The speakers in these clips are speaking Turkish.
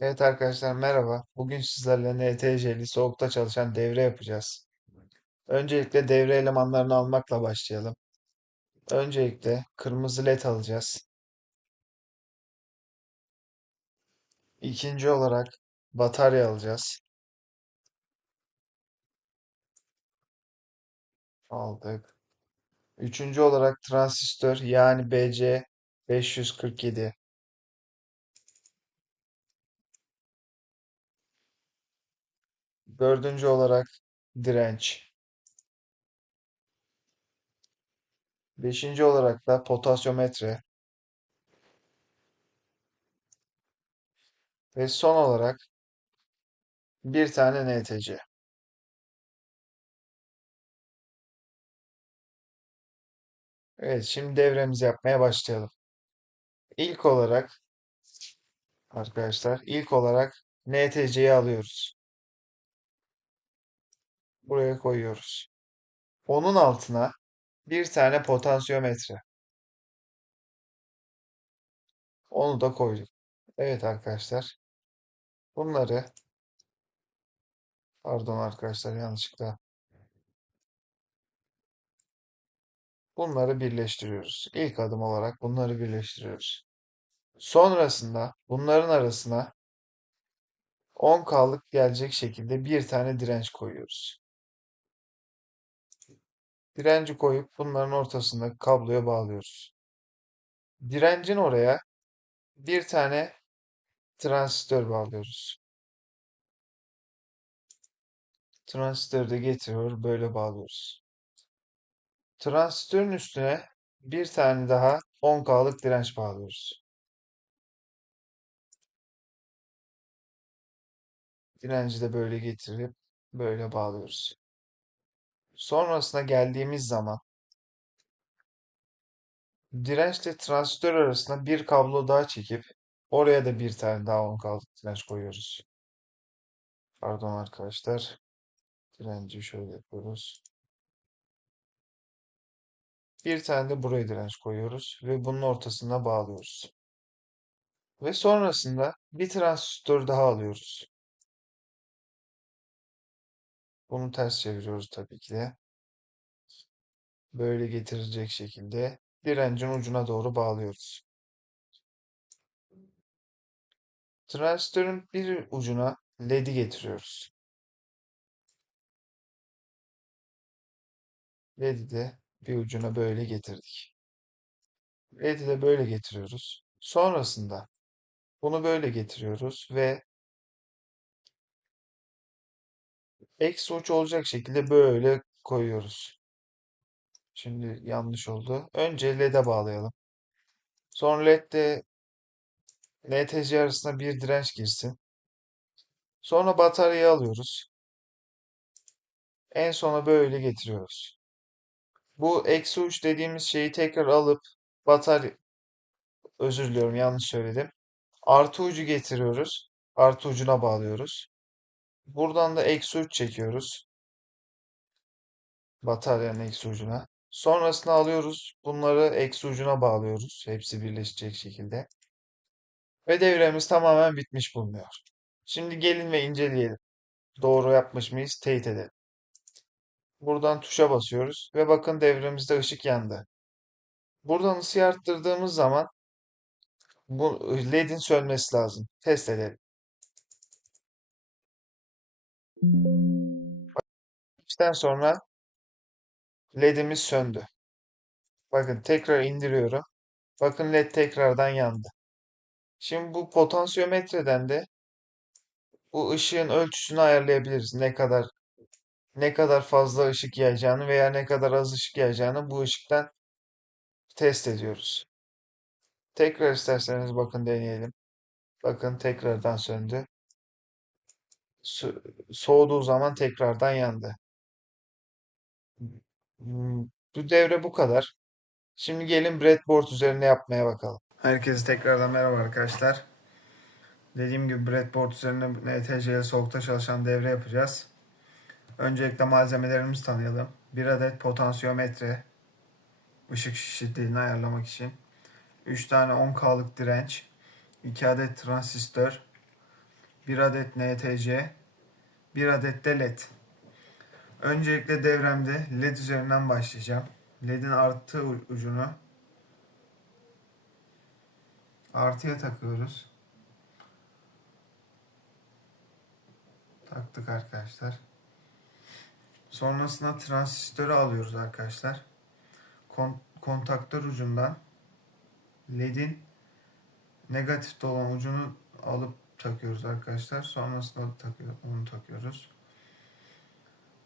Evet arkadaşlar merhaba. Bugün sizlerle NTC'li soğukta çalışan devre yapacağız. Öncelikle devre elemanlarını almakla başlayalım. Öncelikle kırmızı led alacağız. İkinci olarak batarya alacağız. Aldık. Üçüncü olarak transistör yani BC547. Dördüncü olarak direnç. Beşinci olarak da potasyometre. Ve son olarak bir tane NTC. Evet, şimdi devremizi yapmaya başlayalım. İlk olarak arkadaşlar, ilk olarak NTC'yi alıyoruz. Buraya koyuyoruz. Onun altına bir tane potansiyometre. Onu da koyduk. Evet arkadaşlar. Bunları pardon arkadaşlar yanlışlıkla bunları birleştiriyoruz. İlk adım olarak bunları birleştiriyoruz. Sonrasında bunların arasına 10K'lık gelecek şekilde bir tane direnç koyuyoruz. Direnci koyup bunların ortasında kabloya bağlıyoruz. Direncin oraya bir tane transistör bağlıyoruz. Transistörü de getiriyor, böyle bağlıyoruz. Transistörün üstüne bir tane daha 10K'lık direnç bağlıyoruz. Direnci de böyle getirip böyle bağlıyoruz. Sonrasına geldiğimiz zaman dirençle transistör arasına bir kablo daha çekip oraya da bir tane daha 10K'lık direnç koyuyoruz. Pardon arkadaşlar. Direnci şöyle yapıyoruz. Bir tane de buraya direnç koyuyoruz ve bunun ortasına bağlıyoruz. Ve sonrasında bir transistör daha alıyoruz. Bunu ters çeviriyoruz tabii ki de. Böyle getirecek şekilde direncin ucuna doğru bağlıyoruz. Transistörün bir ucuna LED'i getiriyoruz. LED'i de bir ucuna böyle getirdik. LED'i de böyle getiriyoruz. Sonrasında bunu böyle getiriyoruz ve eksi uç olacak şekilde böyle koyuyoruz. Şimdi yanlış oldu. Önce LED'e bağlayalım. Sonra LED'de NTC arasında bir direnç girsin. Sonra bataryayı alıyoruz. En sona böyle getiriyoruz. Bu eksi uç dediğimiz şeyi tekrar alıp batarya özür diliyorum yanlış söyledim. Artı ucu getiriyoruz. Artı ucuna bağlıyoruz. Buradan da eksi uç çekiyoruz. Bataryanın eksi ucuna. Sonrasında alıyoruz. Bunları eksi ucuna bağlıyoruz. Hepsi birleşecek şekilde. Ve devremiz tamamen bitmiş bulunuyor. Şimdi gelin ve inceleyelim. Doğru yapmış mıyız? Teyit edelim. Buradan tuşa basıyoruz ve bakın devremizde ışık yandı. Buradan ısıyı arttırdığımız zaman bu LED'in sönmesi lazım. Test edelim. İşten sonra LED'imiz söndü. Bakın tekrar indiriyorum. Bakın LED tekrardan yandı. Şimdi bu potansiyometreden de bu ışığın ölçüsünü ayarlayabiliriz. Ne kadar ne kadar fazla ışık yayacağını veya ne kadar az ışık yayacağını bu ışıktan test ediyoruz. Tekrar isterseniz bakın deneyelim. Bakın tekrardan söndü. So- soğuduğu zaman tekrardan yandı. Bu devre bu kadar. Şimdi gelin breadboard üzerine yapmaya bakalım. Herkese tekrardan merhaba arkadaşlar. Dediğim gibi breadboard üzerine NTC'ye soğukta çalışan devre yapacağız. Öncelikle malzemelerimizi tanıyalım. Bir adet potansiyometre ışık şiddetini ayarlamak için. 3 tane 10K'lık direnç. 2 adet transistör. Bir adet NTC, bir adet de LED. Öncelikle devremde LED üzerinden başlayacağım. LED'in artı ucunu artıya takıyoruz. Taktık arkadaşlar. Sonrasında transistörü alıyoruz arkadaşlar. Kon- kontaktör ucundan LED'in negatifte olan ucunu alıp takıyoruz arkadaşlar. Sonrasında takıyor, onu takıyoruz.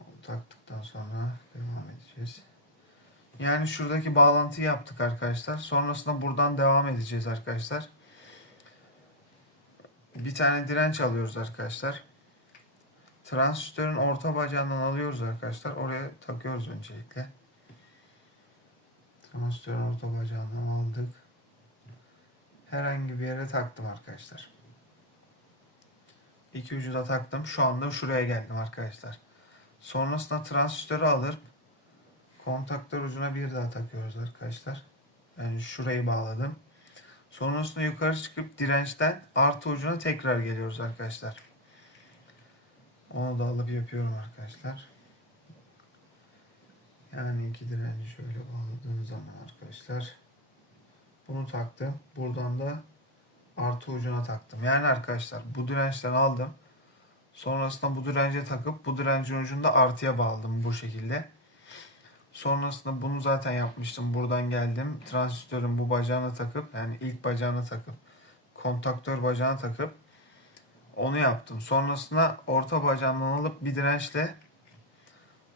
Onu taktıktan sonra devam edeceğiz. Yani şuradaki bağlantıyı yaptık arkadaşlar. Sonrasında buradan devam edeceğiz arkadaşlar. Bir tane direnç alıyoruz arkadaşlar. Transistörün orta bacağından alıyoruz arkadaşlar. Oraya takıyoruz öncelikle. Transistörün orta bacağından aldık. Herhangi bir yere taktım arkadaşlar. İki ucu da taktım. Şu anda şuraya geldim arkadaşlar. Sonrasında transistörü alıp kontaktör ucuna bir daha takıyoruz arkadaşlar. Yani şurayı bağladım. Sonrasında yukarı çıkıp dirençten artı ucuna tekrar geliyoruz arkadaşlar. Onu da alıp yapıyorum arkadaşlar. Yani iki direnci şöyle bağladığım zaman arkadaşlar. Bunu taktım. Buradan da artı ucuna taktım. Yani arkadaşlar bu dirençten aldım. Sonrasında bu dirence takıp bu direncin ucunu da artıya bağladım bu şekilde. Sonrasında bunu zaten yapmıştım. Buradan geldim. Transistörün bu bacağına takıp yani ilk bacağına takıp kontaktör bacağına takıp onu yaptım. Sonrasında orta bacağımdan alıp bir dirençle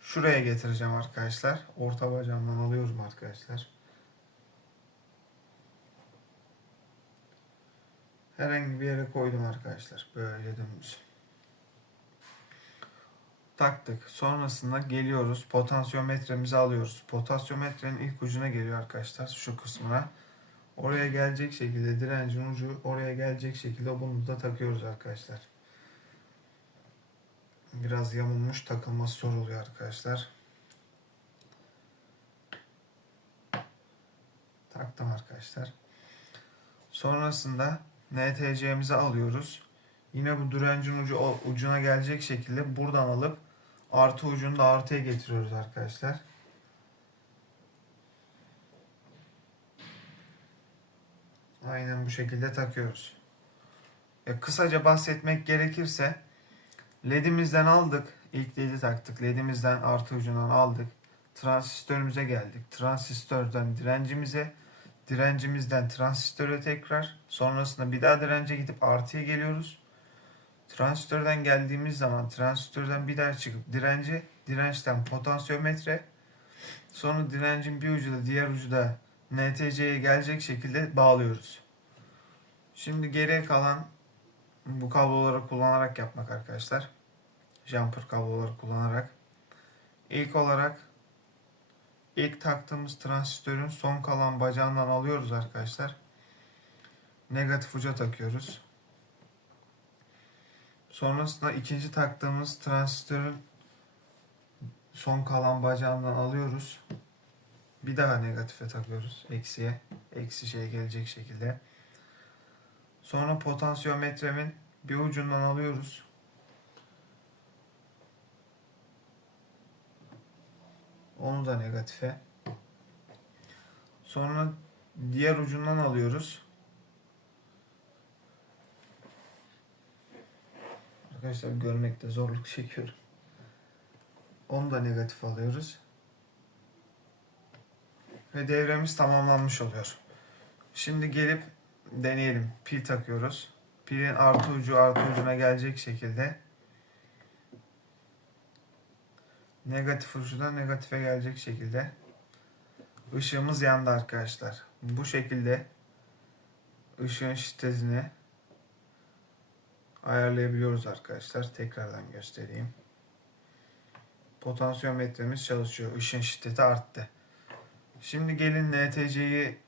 şuraya getireceğim arkadaşlar. Orta bacağımdan alıyorum arkadaşlar. Herhangi bir yere koydum arkadaşlar. Böyle dümdüz. Taktık. Sonrasında geliyoruz. Potansiyometremizi alıyoruz. Potansiyometrenin ilk ucuna geliyor arkadaşlar. Şu kısmına. Oraya gelecek şekilde direncin ucu oraya gelecek şekilde bunu da takıyoruz arkadaşlar. Biraz yamulmuş takılması zor oluyor arkadaşlar. Taktım arkadaşlar. Sonrasında NTC'mizi alıyoruz. Yine bu direncin ucu ucuna gelecek şekilde buradan alıp artı ucunu da artıya getiriyoruz arkadaşlar. Aynen bu şekilde takıyoruz. Ya kısaca bahsetmek gerekirse LED'imizden aldık. İlk LED'i taktık. LED'imizden artı ucundan aldık. Transistörümüze geldik. Transistörden direncimize, direncimizden transistöre tekrar. Sonrasında bir daha dirence gidip artıya geliyoruz. Transistörden geldiğimiz zaman transistörden bir daha çıkıp dirence, dirençten potansiyometre, sonra direncin bir ucu da diğer ucu da NTC'ye gelecek şekilde bağlıyoruz. Şimdi geriye kalan bu kabloları kullanarak yapmak arkadaşlar. Jumper kabloları kullanarak. İlk olarak ilk taktığımız transistörün son kalan bacağından alıyoruz arkadaşlar. Negatif uca takıyoruz. Sonrasında ikinci taktığımız transistörün son kalan bacağından alıyoruz. Bir daha negatife takıyoruz. Eksiye. Eksi şey gelecek şekilde. Sonra potansiyometremin bir ucundan alıyoruz. Onu da negatife. Sonra diğer ucundan alıyoruz. Arkadaşlar görmekte zorluk çekiyorum. Onu da negatif alıyoruz. Ve devremiz tamamlanmış oluyor. Şimdi gelip deneyelim. Pil takıyoruz. Pilin artı ucu artı ucuna gelecek şekilde negatif ucu da negatife gelecek şekilde ışığımız yandı arkadaşlar. Bu şekilde ışığın şiddetini ayarlayabiliyoruz arkadaşlar. Tekrardan göstereyim. Potansiyometremiz çalışıyor. Işığın şiddeti arttı. Şimdi gelin NTC'yi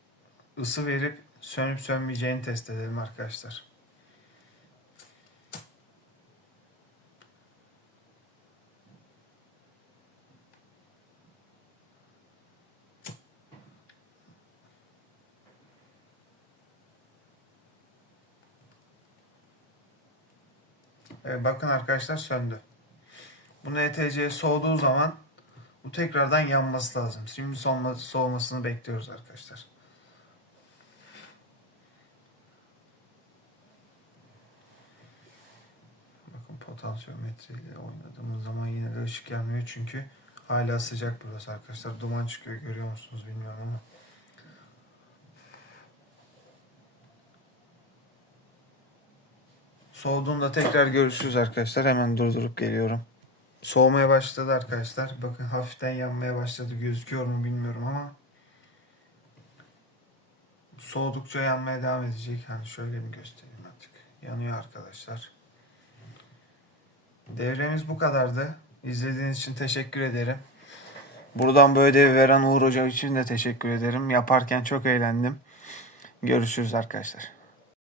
ısı verip sönüp sönmeyeceğini test edelim arkadaşlar. Evet, bakın arkadaşlar söndü. Bu NTC soğuduğu zaman bu tekrardan yanması lazım. Şimdi soğuma, soğumasını bekliyoruz arkadaşlar. Bakın potansiyometre ile oynadığımız zaman yine de ışık yanmıyor çünkü hala sıcak burası arkadaşlar. Duman çıkıyor görüyor musunuz bilmiyorum ama. Soğuduğunda tekrar görüşürüz arkadaşlar. Hemen durdurup geliyorum. Soğumaya başladı arkadaşlar. Bakın hafiften yanmaya başladı. Gözüküyor mu bilmiyorum ama. Soğudukça yanmaya devam edecek. Hani şöyle mi göstereyim artık. Yanıyor arkadaşlar. Devremiz bu kadardı. İzlediğiniz için teşekkür ederim. Buradan bu ödevi veren Uğur Hocam için de teşekkür ederim. Yaparken çok eğlendim. Görüşürüz arkadaşlar.